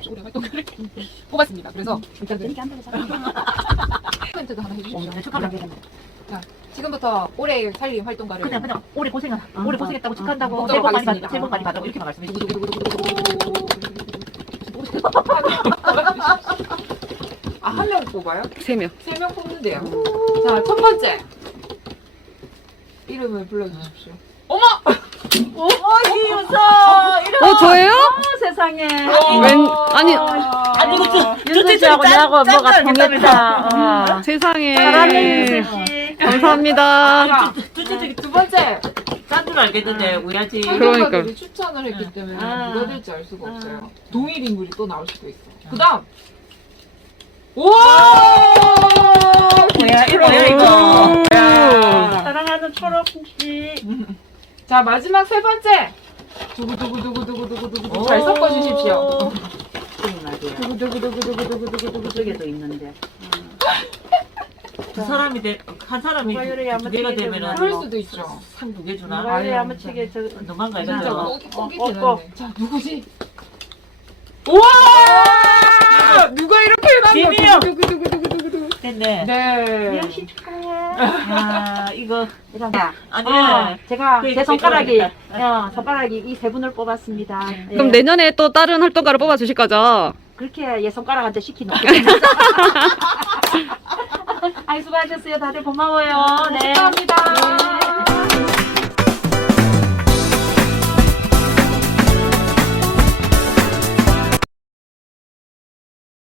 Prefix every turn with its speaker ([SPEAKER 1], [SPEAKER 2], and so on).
[SPEAKER 1] 올해 활동가를 뽑았습니다. 그래서
[SPEAKER 2] 일단 재밌게 한다고
[SPEAKER 1] 코멘트도 하나 해주십시오.
[SPEAKER 2] 축하드립니다.
[SPEAKER 1] 자, 지금부터 올해 살림 활동가를
[SPEAKER 2] 그냥 오래 고생한 오래 고생했다고 축하한다고
[SPEAKER 1] 복잡
[SPEAKER 2] 새해 복 많이
[SPEAKER 1] 가겠습니다.
[SPEAKER 2] 받 새해 복 많이 받아 이렇게만 말씀해 주시죠.
[SPEAKER 1] 아, 한 명 뽑아요?
[SPEAKER 3] 3명.
[SPEAKER 1] 3명 뽑는데요. 자, 첫 번째. 이름을 불러주십시오. 어머!
[SPEAKER 2] 이웃어 이런
[SPEAKER 3] 저예요?
[SPEAKER 2] 세상에
[SPEAKER 3] 아니,
[SPEAKER 4] 아니 이거
[SPEAKER 2] 윤수씨하고 나하고 뭐가 통했다.
[SPEAKER 3] 세상에.
[SPEAKER 2] 사랑해 윤수씨.
[SPEAKER 3] 감사합니다.
[SPEAKER 1] 두 번째.
[SPEAKER 4] 짠줄 알겠는데 우야지.
[SPEAKER 1] 활동가들이 추천을 했기 때문에
[SPEAKER 2] 아.
[SPEAKER 1] 누가 될지 알 수가 없어요. 동일 인물이 또 나올 수도 있어. 그 다음! 우와!
[SPEAKER 4] 뭐야 이거.
[SPEAKER 2] 사랑하는 초록씨.
[SPEAKER 1] 자, 마지막 세 번째. 두구두구두구두구두구두구 잘 섞어주십시오. 두구두구두구두구두구두구
[SPEAKER 2] 저쪽에도 있는데.
[SPEAKER 4] 두 사람이 한 사람이
[SPEAKER 2] 누가 요리
[SPEAKER 4] 두 개가
[SPEAKER 2] 야무지게
[SPEAKER 4] 되면은
[SPEAKER 1] 그럴 수도 있죠.
[SPEAKER 4] 상 두 개 주나?
[SPEAKER 2] 누가 이래 야무치게 저
[SPEAKER 4] 너만가
[SPEAKER 1] 진짜
[SPEAKER 4] 이거.
[SPEAKER 1] 꼭이
[SPEAKER 2] 어.
[SPEAKER 1] 되는데. 자, 누구지? 우와! 누가 이렇게
[SPEAKER 4] 비밀이요.
[SPEAKER 1] 두구두구두구두구두구.
[SPEAKER 4] 됐네.
[SPEAKER 1] 네.
[SPEAKER 2] 미영 씨 축하해. 아 이거 이랑
[SPEAKER 4] 아니.
[SPEAKER 2] 제가
[SPEAKER 4] 그
[SPEAKER 2] 제 손가락이
[SPEAKER 4] 이렇게
[SPEAKER 2] 손가락이 이 세 분을 뽑았습니다.
[SPEAKER 3] 그럼 내년에 또 다른 활동가를 뽑아주실 거죠?
[SPEAKER 2] 그렇게 얘 손가락한테 시키놓고. 아이 수고하셨어요. 다들 고마워요. 네.
[SPEAKER 1] 감사합니다.